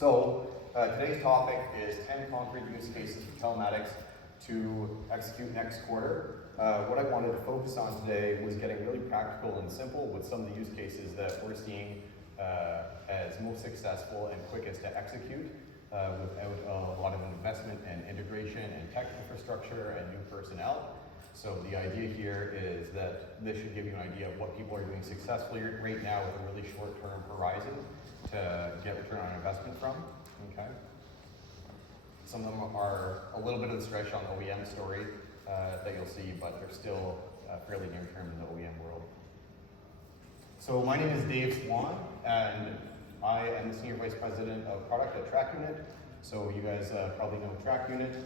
Today's topic is 10 concrete use cases for telematics to execute next quarter. What I wanted to focus on today was getting really practical and simple with some of the use cases that we're seeing as most successful and quickest to execute without a lot of investment and integration and tech infrastructure and new personnel. So the idea here is that this should give you an idea of what people are doing successfully right now with a really short-term horizon to get return on investment from, okay? Some of them are a little bit of the stretch on the OEM story that you'll see, but they're still fairly near-term in the OEM world. So my name is Dave Swan, and I am the Senior Vice President of Product at Track Unit. So you guys probably know Track Unit.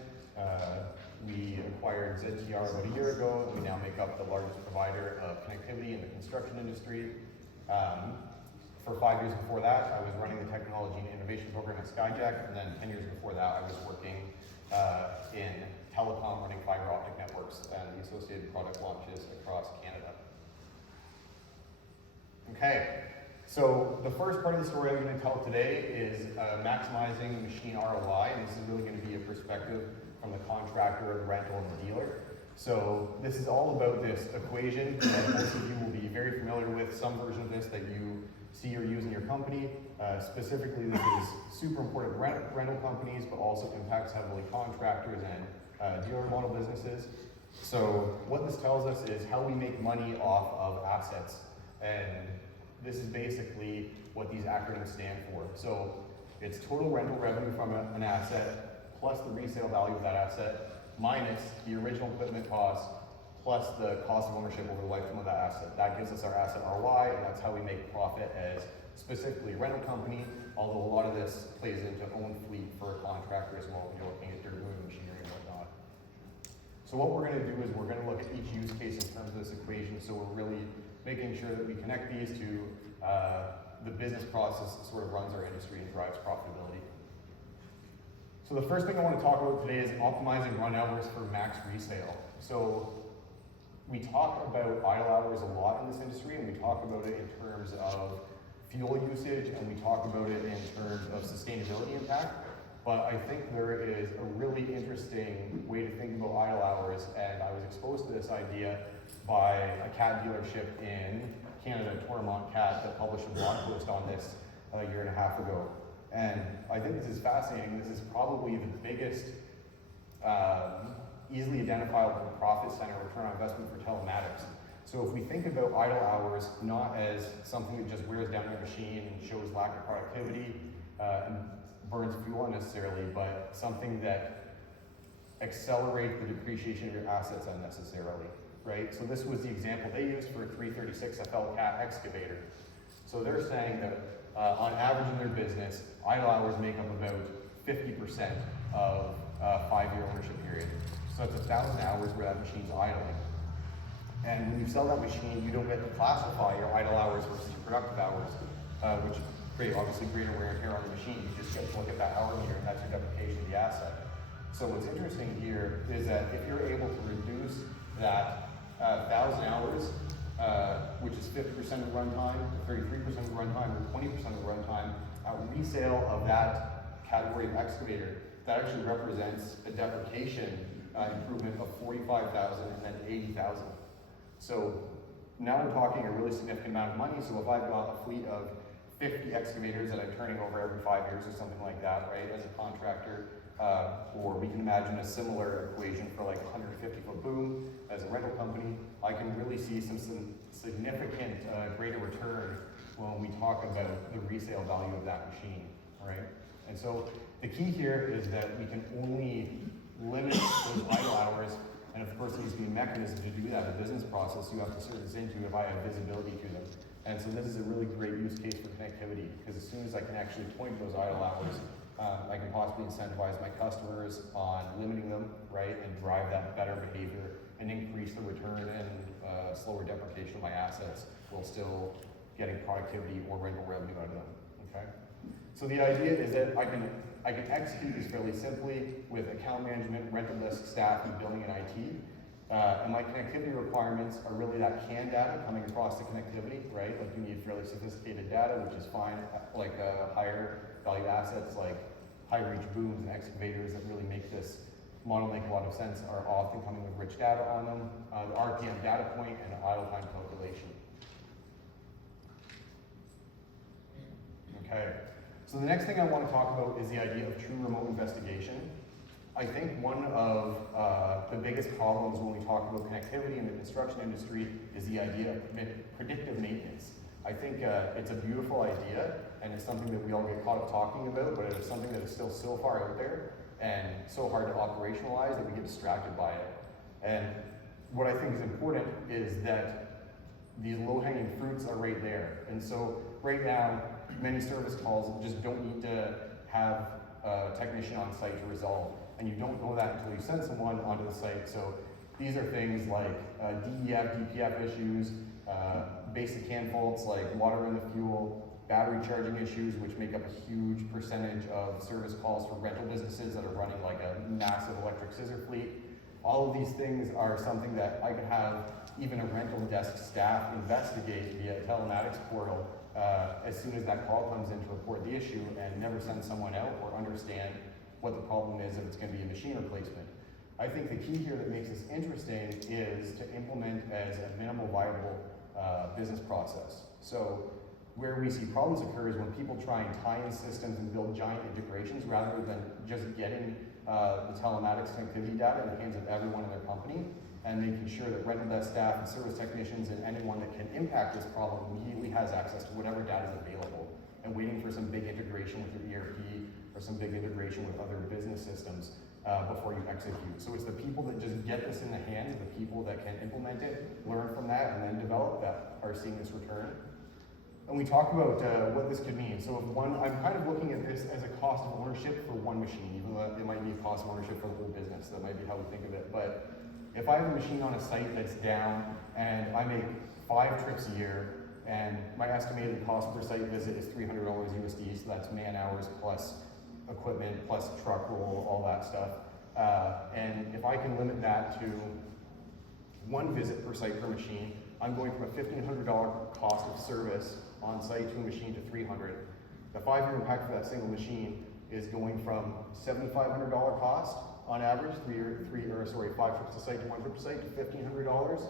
We acquired ZTR about a year ago. We now make up the largest provider of connectivity in the construction industry. For 5 years before that, I was running the technology and innovation program at Skyjack, and then 10 years before that, I was working in telecom, running fiber optic networks and the associated product launches across Canada. Okay, so the first part of the story I'm going to tell today is maximizing machine ROI, and this is really going to be a perspective from the contractor, the rental, and the dealer. So this is all about this equation that most of you will be very familiar with, some version of this that you see or use in your company. Specifically, this is super important to rental companies, but also impacts heavily contractors and dealer model businesses. So what this tells us is how we make money off of assets. And this is basically what these acronyms stand for. So it's total rental revenue from an asset, plus the resale value of that asset, minus the original equipment cost, plus the cost of ownership over the lifetime of that asset. That gives us our asset ROI, and that's how we make profit as specifically a rental company, although a lot of this plays into own fleet for a contractor as well when you're looking at dirt moving machinery and whatnot. So what we're going to do is we're going to look at each use case in terms of this equation, so we're really making sure that we connect these to the business process that sort of runs our industry and drives profitability. So the first thing I want to talk about today is optimizing run hours for max resale. So we talk about idle hours a lot in this industry, and we talk about it in terms of fuel usage, and we talk about it in terms of sustainability impact. But I think there is a really interesting way to think about idle hours, and I was exposed to this idea by a CAT dealership in Canada, Toromont CAT, that published a blog post on this a year and a half ago. And I think this is fascinating. This is probably the biggest easily identifiable profit center return on investment for telematics. So if we think about idle hours not as something that just wears down your machine and shows lack of productivity and burns fuel unnecessarily, but something that accelerates the depreciation of your assets unnecessarily, right? So this was the example they used for a 336 FL CAT excavator. So they're saying that on average in their business, idle hours make up about 50% of a 5-year ownership period. So that's 1,000 hours where that machine's idling. And when you sell that machine, you don't get to classify your idle hours versus your productive hours, which create obviously greater wear and tear on the machine. You just get to look at that hour meter, and that's your depreciation of the asset. So what's interesting here is that if you're able to reduce that 1,000 hours, which is 50% of runtime, 33% of runtime, or 20% of runtime, resale of that category of excavator, that actually represents a depreciation improvement of 45,000 and then 80,000. So now we're talking a really significant amount of money. So if I've got a fleet of 50 excavators that I'm turning over every 5 years or something like that, right, as a contractor, or we can imagine a similar equation for like a 150-foot boom as a rental company, I can really see some significant greater return when we talk about the resale value of that machine, right? And so the key here is that we can only limit those idle hours, and of course there needs to be a mechanism to do that, a business process you have to serve this into if I have visibility to them. And so this is a really great use case for connectivity, because as soon as I can actually point those idle hours, I can possibly incentivize my customers on limiting them, right, and drive that better behavior and increase the return and slower depreciation of my assets while still getting productivity or rental revenue out of them, okay? So the idea is that I can execute this fairly simply with account management, rental desk staff, and billing and IT. And my connectivity requirements are really that CAN data coming across the connectivity, right? Like you need fairly sophisticated data, which is fine, like a higher valued assets like high reach booms and excavators that really make this model make a lot of sense are often coming with rich data on them, the RPM data point, and the idle time calculation. Okay, so the next thing I want to talk about is the idea of true remote investigation. I think one of the biggest problems when we talk about connectivity in the construction industry is the idea of predictive maintenance. I think it's a beautiful idea, and it's something that we all get caught up talking about, but it's something that is still so far out there and so hard to operationalize that we get distracted by it. And what I think is important is that these low-hanging fruits are right there. And so right now, many service calls just don't need to have a technician on site to resolve. And you don't know that until you send someone onto the site. So these are things like DEF, DPF issues, basic CAN faults like water in the fuel, battery charging issues, which make up a huge percentage of service calls for rental businesses that are running like a massive electric scissor fleet. All of these things are something that I could have even a rental desk staff investigate via a telematics portal as soon as that call comes in to report the issue, and never send someone out or understand what the problem is if it's going to be a machine replacement. I think the key here that makes this interesting is to implement as a minimal viable business process. So where we see problems occur is when people try and tie in systems and build giant integrations rather than just getting the telematics connectivity data in the hands of everyone in their company, and making sure that rental desk staff and service technicians and anyone that can impact this problem immediately has access to whatever data is available, and waiting for some big integration with your ERP or some big integration with other business systems before you execute. So it's the people that just get this in the hands of the people that can implement it, learn from that, and then develop that are seeing this return. And we talk about what this could mean. So if I'm kind of looking at this as a cost of ownership for one machine, even though it might be a cost of ownership for the whole business. That might be how we think of it. But if I have a machine on a site that's down and I make 5 trips a year, and my estimated cost per site visit is $300 USD, so that's man hours plus equipment plus truck roll, all that stuff. And if I can limit that to 1 visit per site per machine, I'm going from a $1,500 cost of service on site to a machine to $300. The 5-year impact for that single machine is going from $7,500 cost on average, 5 trips to site to 1 trip to site, to $1,500.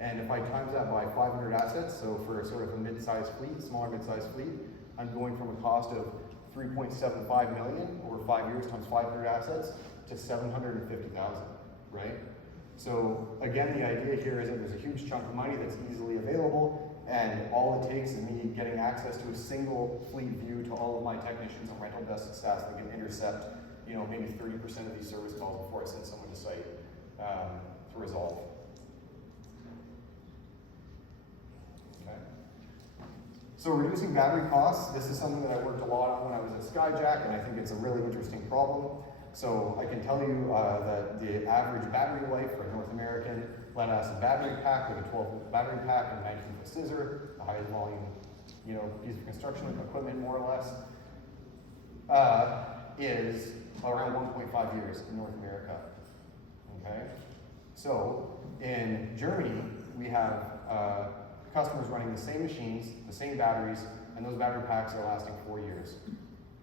And if I times that by 500 assets, so for sort of a mid-sized fleet, smaller mid-sized fleet, I'm going from a cost of $3.75 million over 5 years times 500 assets to $750,000, right? So again, the idea here is that there's a huge chunk of money that's easily available, and all it takes is me getting access to a single fleet view to all of my technicians and rental desk staff that can intercept, maybe 30% of these service calls before I send someone to site to resolve. Okay. So reducing battery costs, this is something that I worked a lot on when I was at Skyjack, and I think it's a really interesting problem. So I can tell you that the average battery life for a North American lead acid battery pack, like a 12-volt battery pack and a 19-foot scissor, the highest volume, piece of construction equipment more or less, is around 1.5 years in North America. Okay, so in Germany we have customers running the same machines, the same batteries, and those battery packs are lasting 4 years,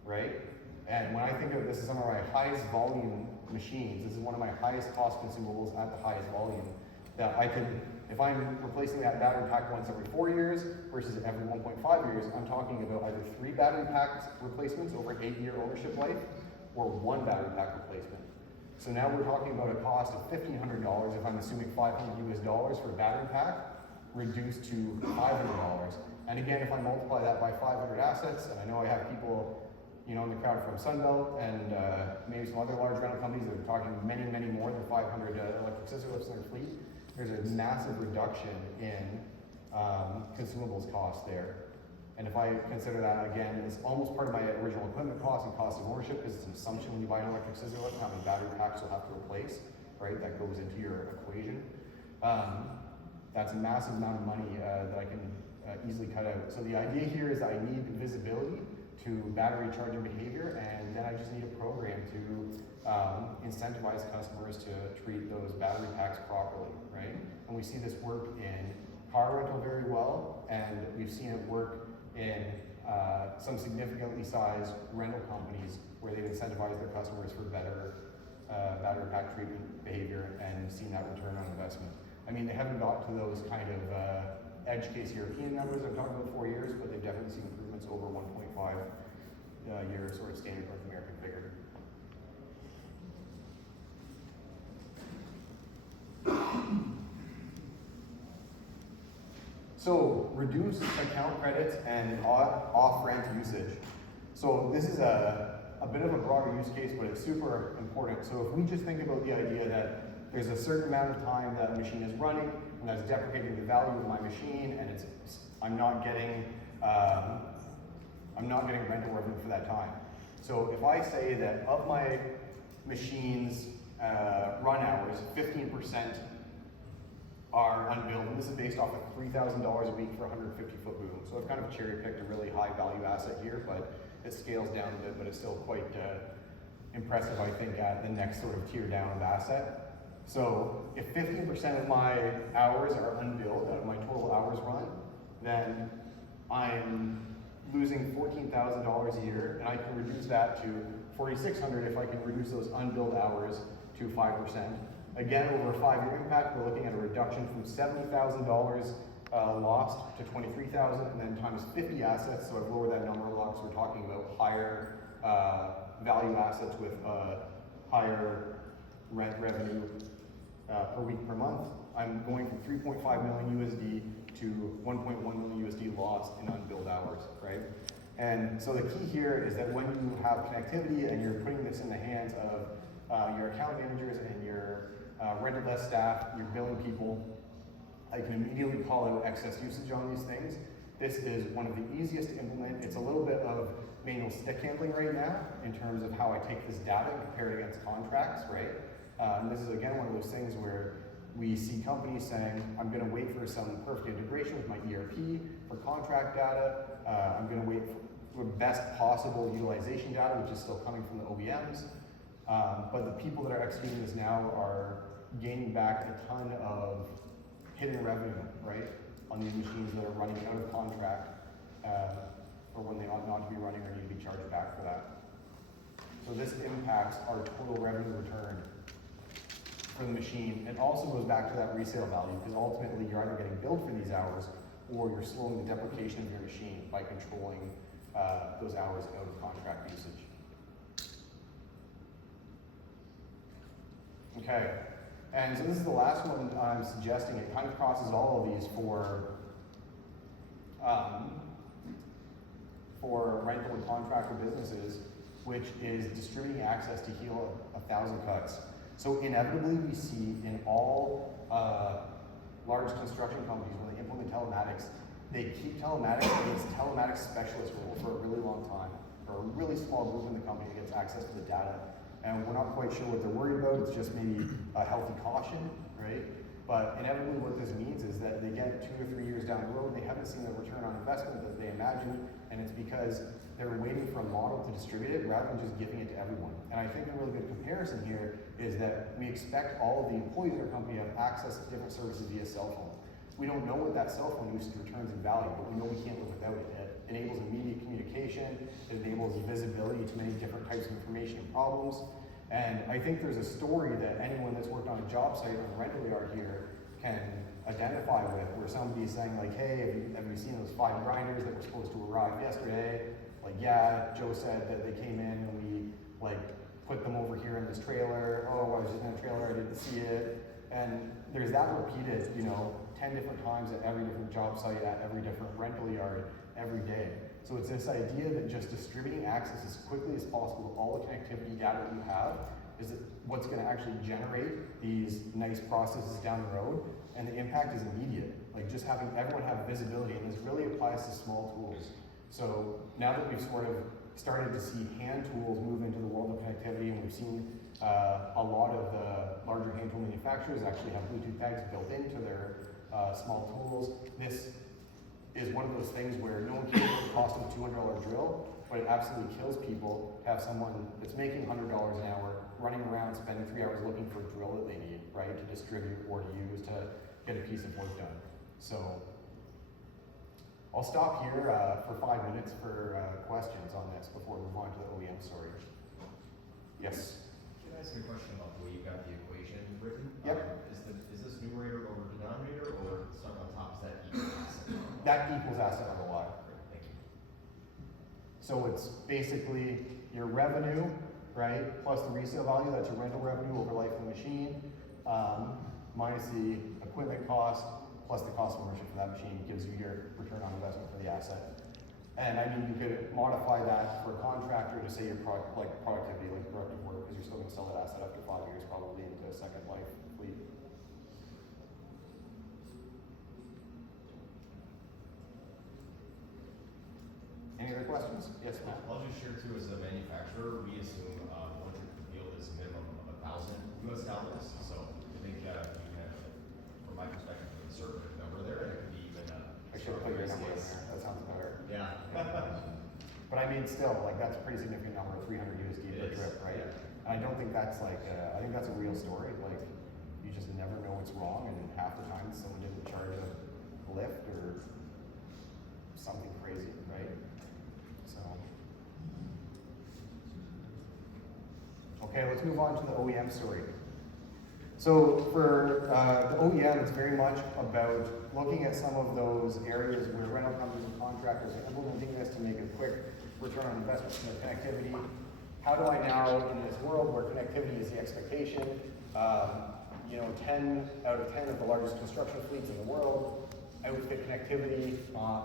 right? And when I think of this as some of my highest volume machines, this is one of my highest cost consumables at the highest volume, that I can, if I'm replacing that battery pack once every 4 years versus every 1.5 years, I'm talking about either 3 battery pack replacements over an 8-year ownership life, or 1 battery pack replacement. So now we're talking about a cost of $1,500 if I'm assuming $500 US for a battery pack, reduced to $500. And again, if I multiply that by 500 assets, and I know I have people in the crowd from Sunbelt and maybe some other large rental companies that are talking many, many more than 500 electric scissor lifts in their fleet, there's a massive reduction in consumables cost there. And if I consider that, again, it's almost part of my original equipment cost and cost of ownership, because it's an assumption when you buy an electric scissor lift how many battery packs you'll have to replace, right? That goes into your equation. That's a massive amount of money that I can easily cut out. So the idea here is I need visibility to battery charging behavior, and then I just need a program to incentivize customers to treat those battery packs properly, right? And we see this work in car rental very well, and we've seen it work in some significantly sized rental companies where they've incentivized their customers for better impact treatment behavior and seen that return on investment. I mean, they haven't got to those kind of edge case European numbers I'm talking about 4 years, but they've definitely seen improvements over 1.5 year sort of standard North American figure. So reduce account credits and off-rent usage. So this is a bit of a broader use case, but it's super important. So if we just think about the idea that there's a certain amount of time that a machine is running, and that's deprecating the value of my machine, and I'm not getting rental revenue for that time. So if I say that of my machine's run hours, 15% are unbilled, and this is based off of $3,000 a week for a 150-foot boom. So I've kind of cherry-picked a really high value asset here, but it scales down a bit, but it's still quite impressive, I think, at the next sort of tier down of asset. So if 15% of my hours are unbilled out of my total hours run, then I'm losing $14,000 a year, and I can reduce that to $4,600 if I can reduce those unbilled hours to 5%. Again, over a 5-year impact, we're looking at a reduction from $70,000 lost to $23,000, and then times 50 assets. So I've lowered that number a lot because we're talking about higher value assets with higher rent revenue per week per month. I'm going from 3.5 million USD to 1.1 million USD lost in unbilled hours, right? And so the key here is that when you have connectivity and you're putting this in the hands of your account managers and your rental desk staff, your billing people, I can immediately call out excess usage on these things. This is one of the easiest to implement. It's a little bit of manual stick handling right now in terms of how I take this data and compare it against contracts, right? And this is again one of those things where we see companies saying, I'm going to wait for some perfect integration with my ERP for contract data. I'm going to wait for best possible utilization data, which is still coming from the OEMs. But the people that are executing this now are gaining back a ton of hidden revenue, right, on these machines that are running out of contract, or when they ought not to be running or need to be charged back for that. So this impacts our total revenue return for the machine. It also goes back to that resale value, because ultimately you're either getting billed for these hours or you're slowing the deprecation of your machine by controlling those hours out of contract usage. Okay, and so this is the last one I'm suggesting. It kind of crosses all of these for rental and contractor businesses, which is distributing access to heal 1,000 cuts. So inevitably we see in all large construction companies when they implement telematics, they keep telematics in its telematics specialist role for a really long time, or a really small group in the company that gets access to the data. And we're not quite sure what they're worried about. It's just maybe a healthy caution, right? But inevitably what this means is that they get 2 or 3 years down the road, they haven't seen the return on investment that they imagined, and it's because they're waiting for a model to distribute it rather than just giving it to everyone. And I think a really good comparison here is that we expect all of the employees in our company to have access to different services via cell phone. We don't know what that cell phone usage returns in value, but we know we can't live without it. It enables immediate communication, it enables visibility to many different types of information and problems. And I think there's a story that anyone that's worked on a job site or a rental yard here can identify with, where somebody's saying like, hey, have you seen those 5 grinders that were supposed to arrive yesterday? Like, yeah, Joe said that they came in and we like put them over here in this trailer. Oh, I was just in a trailer, I didn't see it. And there's that repeated, 10 different times at every different job site, at every different rental yard, every day. So it's this idea that just distributing access as quickly as possible to all the connectivity data that you have is what's going to actually generate these nice processes down the road, and the impact is immediate. Like just having everyone have visibility, and this really applies to small tools. So now that we've sort of started to see hand tools move into the world of connectivity, and we've seen a lot of the larger hand tool manufacturers actually have Bluetooth tags built into their small tools. This is one of those things where no one cares what the cost of a $200 drill, but it absolutely kills people to have someone that's making $100 an hour running around spending 3 hours looking for a drill that they need, right, to distribute or to use to get a piece of work done. So I'll stop here for 5 minutes for questions on this before we move on to the OEM story. Yes? Can I ask you a question about the way you got the equation written? Yep. Is this numerator over denominator, or stuff on top, is that equal? That equals asset over Y. Thank you. So it's basically your revenue, right, plus the resale value, that's your rental revenue over life of the machine, minus the equipment cost, plus the cost of ownership for that machine gives you your return on investment for the asset. And I mean, you could modify that for a contractor to say your productivity, like productive work, because you're still going to sell that asset after 5 years, probably into a second life fleet. Any other questions? Yes, Matt? I'll just share too, as a manufacturer, we assume electric yield is a minimum of $1,000 US. So I think you can, from my perspective, a conservative number there, and it could be even I should have put your number in there. That sounds better. Yeah. But I mean, still, like, that's a pretty significant number, 300 USD per trip, right? Yeah. And I don't think that's like, I think that's a real story. Like, you just never know what's wrong, and half the time someone didn't charge a lift or something crazy, right? So, okay, let's move on to the OEM story. So for the OEM, it's very much about looking at some of those areas where rental companies and contractors are implementing this to make a quick return on investment from their connectivity. How do I now, in this world where connectivity is the expectation, 10 out of 10 of the largest construction fleets in the world outfit connectivity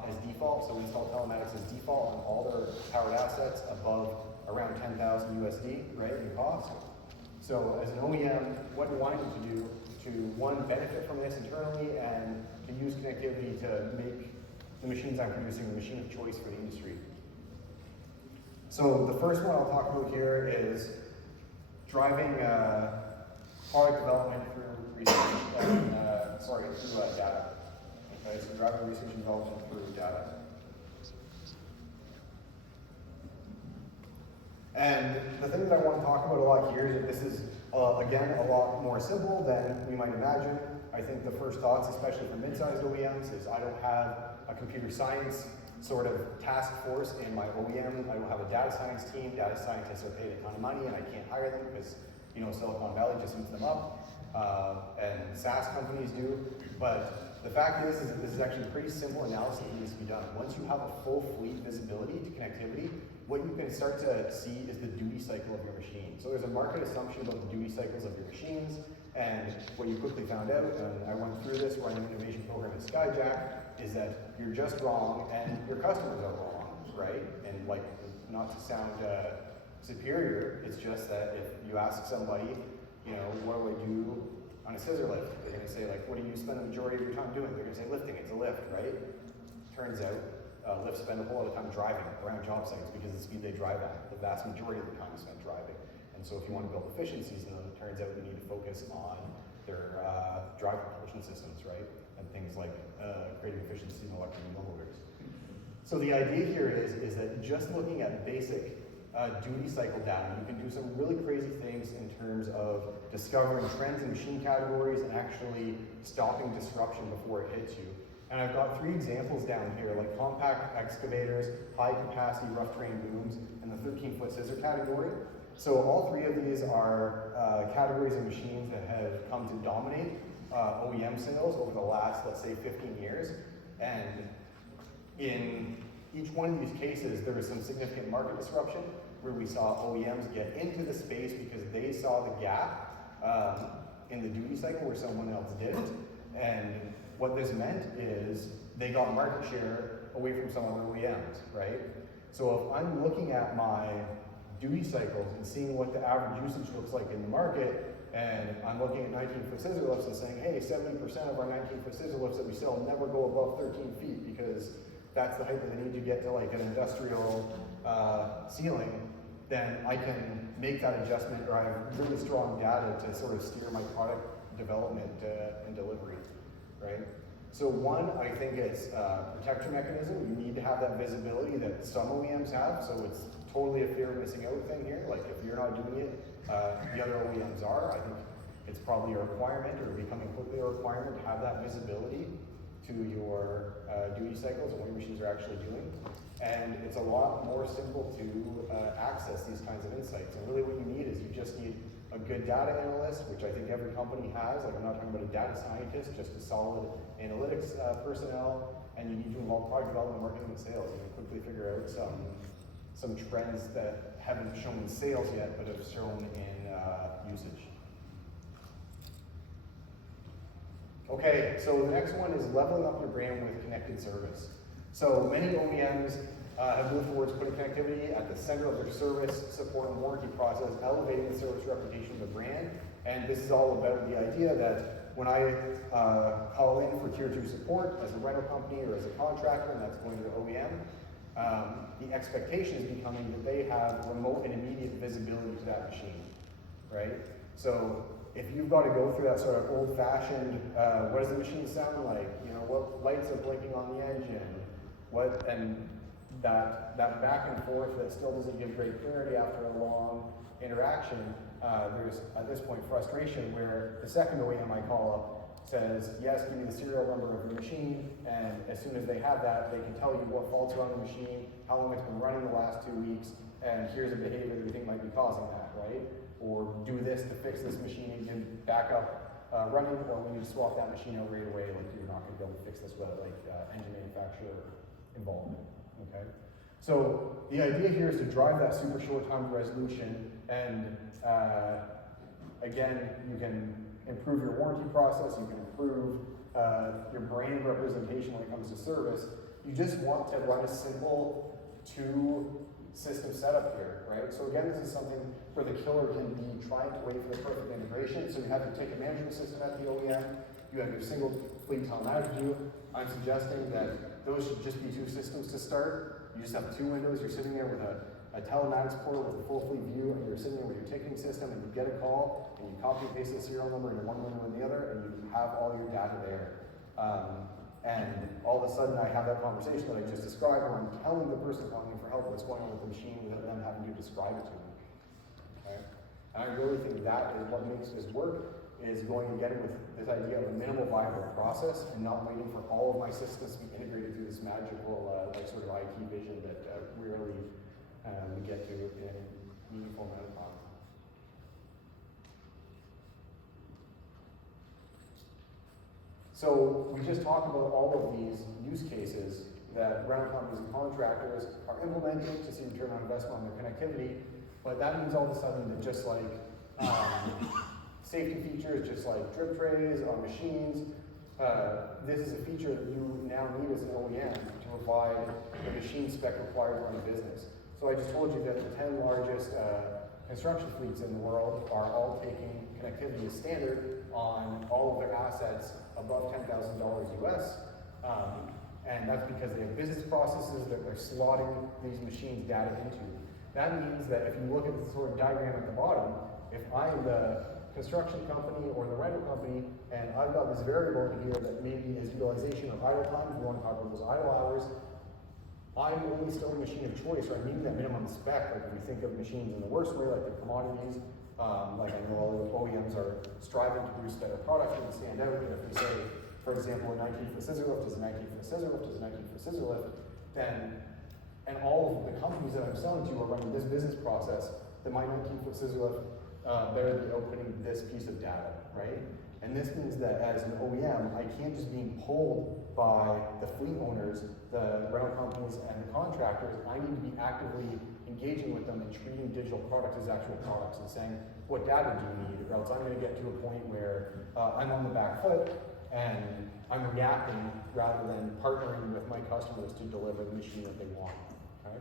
as default, so install telematics as default on all their powered assets above around 10,000 USD, right, in cost. So as an OEM, what do you want them to do to, one, benefit from this internally and to use connectivity to make the machines I'm producing the machine of choice for the industry? So the first one I'll talk about here is driving product development through research, through data. Okay, so driving research and development through data. And the thing that I want to talk about a lot here is that this is, again, a lot more simple than we might imagine. I think the first thoughts, especially for mid-sized OEMs, is I don't have a computer science sort of task force in my OEM. I don't have a data science team. Data scientists are paid a ton of money, and I can't hire them because, Silicon Valley just eats them up, and SaaS companies do. But the fact is that this is actually pretty simple analysis that needs to be done. Once you have a full fleet visibility to connectivity, what you can start to see is the duty cycle of your machine. So there's a market assumption about the duty cycles of your machines, and what you quickly found out, and I went through this running an innovation program at Skyjack, is that you're just wrong and your customers are wrong, right? And like, not to sound superior, it's just that if you ask somebody, what do I do on a scissor lift? They're going to say, like, what do you spend the majority of your time doing? They're going to say lifting. It's a lift, right? Turns out, lifts spend a whole lot of time driving around job sites because of the speed they drive at. The vast majority of the time is spent driving. And so if you want to build efficiencies in them, it turns out you need to focus on their drive propulsion systems, right? And things like creating efficiency in electric motors. So the idea here is that just looking at basic duty cycle data, you can do some really crazy things in terms of discovering trends in machine categories and actually stopping disruption before it hits you. And I've got 3 examples down here, like compact excavators, high capacity rough terrain booms, and the 13-foot scissor category. So all 3 of these are categories of machines that have come to dominate OEM sales over the last, let's say, 15 years. And in each one of these cases, there was some significant market disruption where we saw OEMs get into the space because they saw the gap in the duty cycle where someone else didn't. And what this meant is they got market share away from some other OEMs, right? So if I'm looking at my duty cycles and seeing what the average usage looks like in the market, and I'm looking at 19-foot scissor lifts and saying, hey, 70% of our 19-foot scissor lifts that we sell never go above 13 feet because that's the height that they need to get to like an industrial ceiling, then I can make that adjustment, or I have really strong data to sort of steer my product development and delivery, right? So one, I think it's protection mechanism. You need to have that visibility that some OEMs have, so it's totally a fear of missing out thing here. Like if you're not doing it, the other OEMs are. I think it's probably a requirement, or becoming quickly a requirement, to have that visibility to your duty cycles and what your machines are actually doing. And it's a lot more simple to access these kinds of insights. And really what you need is you just need a good data analyst, which I think every company has. Like, I'm not talking about a data scientist, just a solid analytics personnel. And you need to involve product development, marketing, and sales. You can quickly figure out some trends that haven't shown in sales yet, but have shown in usage. Okay, so the next one is leveling up your brand with connected service. So many OEMs have moved towards putting connectivity at the center of their service, support, and warranty process, elevating the service reputation of the brand. And this is all about the idea that when I call in for tier 2 support as a rental company or as a contractor, and that's going to the OEM, the expectation is becoming that they have remote and immediate visibility to that machine, right? So if you've got to go through that sort of old-fashioned, what does the machine sound like? You know, what lights are blinking on the engine? And that back and forth that still doesn't give great clarity after a long interaction, there's at this point frustration where the second OEM I call up says, yes, give me the serial number of your machine, and as soon as they have that, they can tell you what faults are on the machine, how long it's been running the last 2 weeks, and here's a behavior that we think might be causing that, right? Or do this to fix this machine engine back up running, or we need to swap that machine out right away, like you're not going to be able to fix this without engine manufacturer involvement, okay? So the idea here is to drive that super short time to resolution, and again, you can improve your warranty process, you can improve your brand representation when it comes to service. You just want to run a simple 2-system setup here, right? So again, this is something where the killer can be trying to wait for the perfect integration. So you have your ticket management system at the OEM, you have your single fleet telematics view. I'm suggesting that those should just be 2 systems to start. You just have 2 windows, you're sitting there with a telematics portal with a full fleet view, and you're sitting there with your ticketing system, and you get a call, and you copy and paste the serial number into one window and the other, and you have all your data there. And all of a sudden I have that conversation that I just described where I'm telling the person calling me for help what's going on with the machine without them having to describe it to me. Okay? And I really think that is what makes this work, is going again with this idea of a minimal viable process and not waiting for all of my systems to be integrated through this magical sort of IT vision that rarely we get to in a meaningful amount of time. So we just talked about all of these use cases that rental companies and contractors are implementing to see return on investment on their connectivity, but that means all of a sudden that just like safety features, just like drip trays on machines, this is a feature that you now need as an OEM to provide the machine spec required to run a business. So I just told you that the 10 largest construction fleets in the world are all taking connectivity as standard on all of their assets above $10,000 US. And that's because they have business processes that they're slotting these machines data into. That means that if you look at the sort of diagram at the bottom, if I'm the construction company or the rental company, and I've got this variable in here that maybe is utilization of idle time, if you want to talk about those idle hours, I'm only still a machine of choice, right? Meeting that minimum spec, like if we think of machines in the worst way, like the commodities, like I know all the OEMs are striving to produce better products that stand out, but if we say, for example, a 19-foot scissor lift is a 19-foot scissor lift is a 19-foot scissor lift, then, and all of the companies that I'm selling to are running this business process, then my 19-foot scissor lift better be outputting this piece of data, right? And this means that as an OEM, I can't just be pulled by the fleet owners, the rental companies, and the contractors. I need to be actively engaging with them and treating digital products as actual products and saying, what data do you need? Or else I'm going to get to a point where I'm on the back foot and I'm reacting rather than partnering with my customers to deliver the machine that they want. Okay?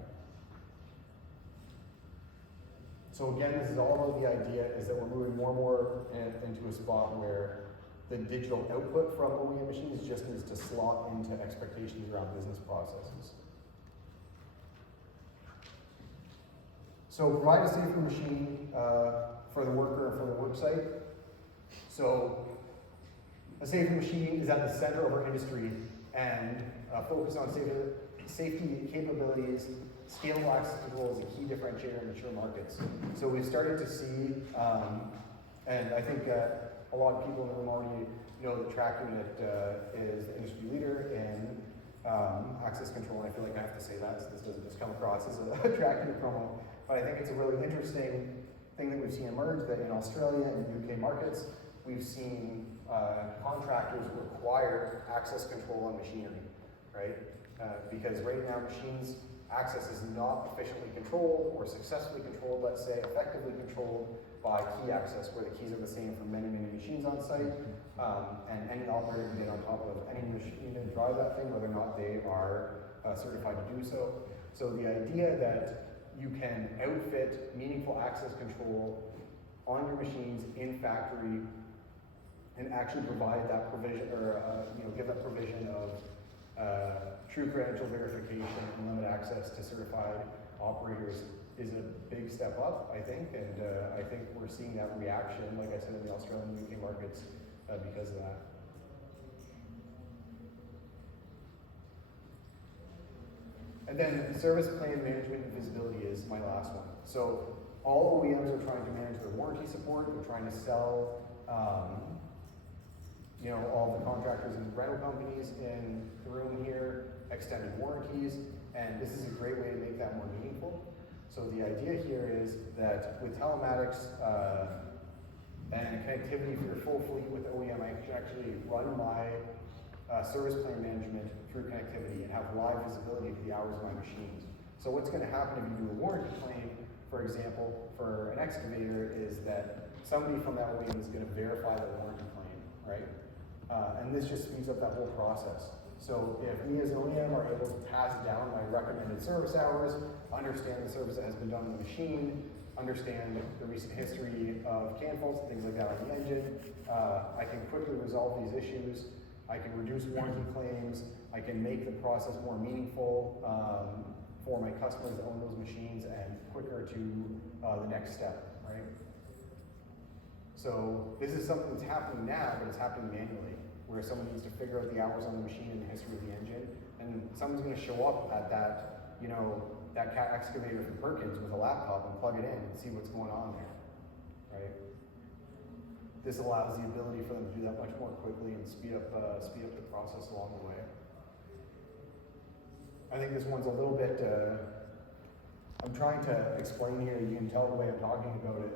So again, this is all about the idea is that we're moving more and more into a spot where the digital output from OEM machines just needs to slot into expectations around business processes. So provide a safer machine for the worker and for the work site. So a safer machine is at the center of our industry and focus on safety capabilities. Scalable access control is a key differentiator in mature markets. So we've started to see, and I think a lot of people in the room already know that Track Unit is the industry leader in access control, and I feel like I have to say that, so this doesn't just come across as a Track Unit promo. But I think it's a really interesting thing that we've seen emerge, that in Australia and UK markets, we've seen contractors require access control on machinery, right? Because right now machines access is not efficiently controlled or successfully controlled, let's say, effectively controlled by key access, where the keys are the same for many, many machines on site, and any operator can get on top of any machine and drive that thing, whether or not they are certified to do so. So the idea that you can outfit meaningful access control on your machines in factory and actually provide that provision, or give that provision of true credential verification and limit access to certified operators is a big step up, I think, and I think we're seeing that reaction, like I said, in the Australian and UK markets because of that. And then service plan management and visibility is my last one. So all OEMs are trying to manage their warranty support. They're trying to sell, all the contractors and rental companies in the room here extended warranties, and this is a great way to make that more meaningful. So the idea here is that with telematics and connectivity for your full fleet with OEM, I can actually run my service plan management through connectivity and have live visibility to the hours of my machines. So what's going to happen if you do a warranty claim, for example, for an excavator, is that somebody from that OEM is going to verify the warranty claim, right? And this just speeds up that whole process. So if me as an OEM are able to pass down my recommended service hours, understand the service that has been done on the machine, understand the recent history of CAN faults and things like that on the engine, I can quickly resolve these issues. I can reduce warranty claims. I can make the process more meaningful for my customers that own those machines and quicker to the next step, right? So this is something that's happening now, but it's happening manually, where someone needs to figure out the hours on the machine and the history of the engine, and someone's going to show up at that, that cat excavator from Perkins with a laptop and plug it in and see what's going on there, right? This allows the ability for them to do that much more quickly and speed up the process along the way. I think this one's a little bit, I'm trying to explain here, you can tell the way I'm talking about it,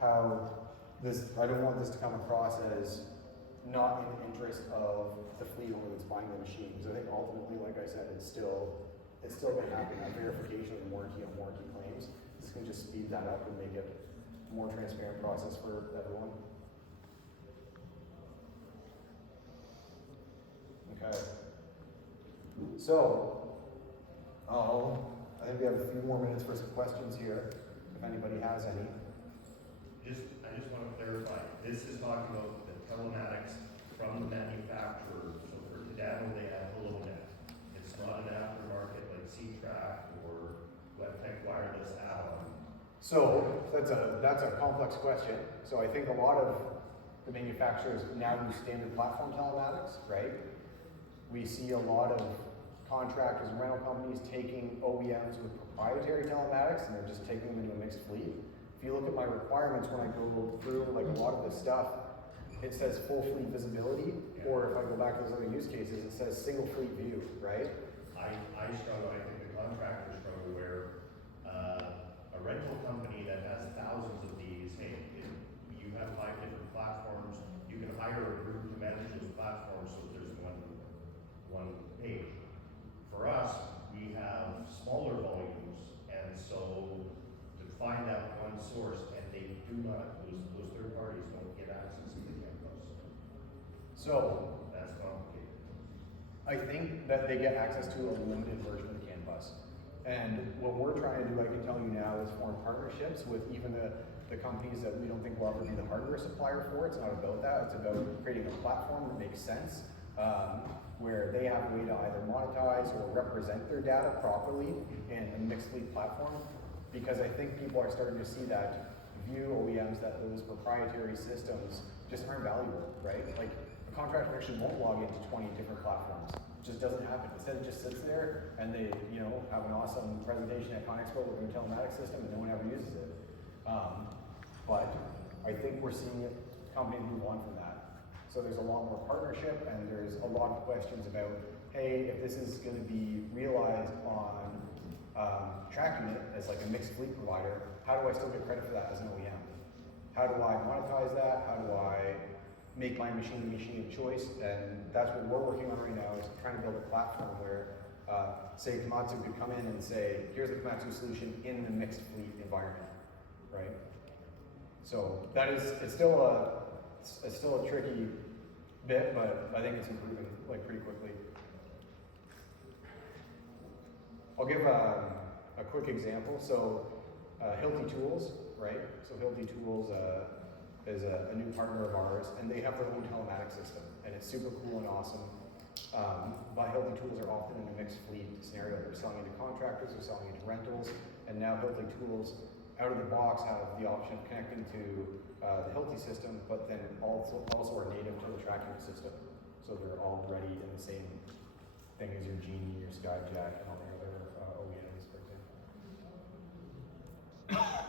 how this, I don't want this to come across as not in the interest of the fleet owner that's buying the machine, because I think ultimately, like I said, it's still going to happen, that verification and warranty on warranty claims. This can just speed that up and make it a more transparent process for everyone. Okay. So, I think we have a few more minutes for some questions here, if anybody has any. I just want to clarify, this is talking about the telematics from the manufacturer. So for Tadano, they have HelloNet. It's not an aftermarket like C-Track or WebTech Wireless add-on. So that's a complex question. So I think a lot of the manufacturers now use standard platform telematics, right? We see a lot of contractors and rental companies taking OEMs with proprietary telematics, and they're just taking them into a mixed fleet. If you look at my requirements when I go through like a lot of this stuff, it says full fleet visibility, or if I go back to those other use cases, it says single fleet view, right? I struggle, I think the contractors struggle where a rental company that has thousands of these, hey, you have 5 different platforms, you can hire a group to manage those platforms so there's one page. For us, we have smaller volumes, and so to find that one source, and they do not, those third parties don't get access to the campus. So That's complicated. I think that they get access to a limited version of the CAN bus. And what we're trying to do, I can tell you now, is form partnerships with even the companies that we don't think will ever be the hardware supplier for. It's not about that. It's about creating a platform that makes sense, where they have a way to either monetize or represent their data properly in a mixed fleet platform. Because I think people are starting to see that, view OEMs, that those proprietary systems just aren't valuable, right? Like, a contractor actually won't log into 20 different platforms. It just doesn't happen. Instead, it just sits there and they, have an awesome presentation at CONEXPO with their telematics system and no one ever uses it. But I think we're seeing it companies move on from that. So there's a lot more partnership, and there's a lot of questions about, hey, if this is going to be realized on tracking it as like a mixed fleet provider, how do I still get credit for that as an OEM? How do I monetize that? How do I make my machine the machine of choice? And that's what we're working on right now, is trying to build a platform where, say, Komatsu could come in and say, here's the Komatsu solution in the mixed fleet environment, right? So that is, it's still a tricky bit, but I think it's improving like pretty quickly. I'll give a quick example. So Hilti Tools, right? So Hilti Tools is a new partner of ours, and they have their own telematics system, and it's super cool and awesome. But Hilti Tools are often in a mixed fleet scenario. They're selling into contractors, they're selling into rentals, and now Hilti Tools, out of the box, have the option of connecting to the Hilti system, but then also are native to the tracking system. So they're already in the same thing as your Genie, your Skyjack, and all the other OEMs, for example.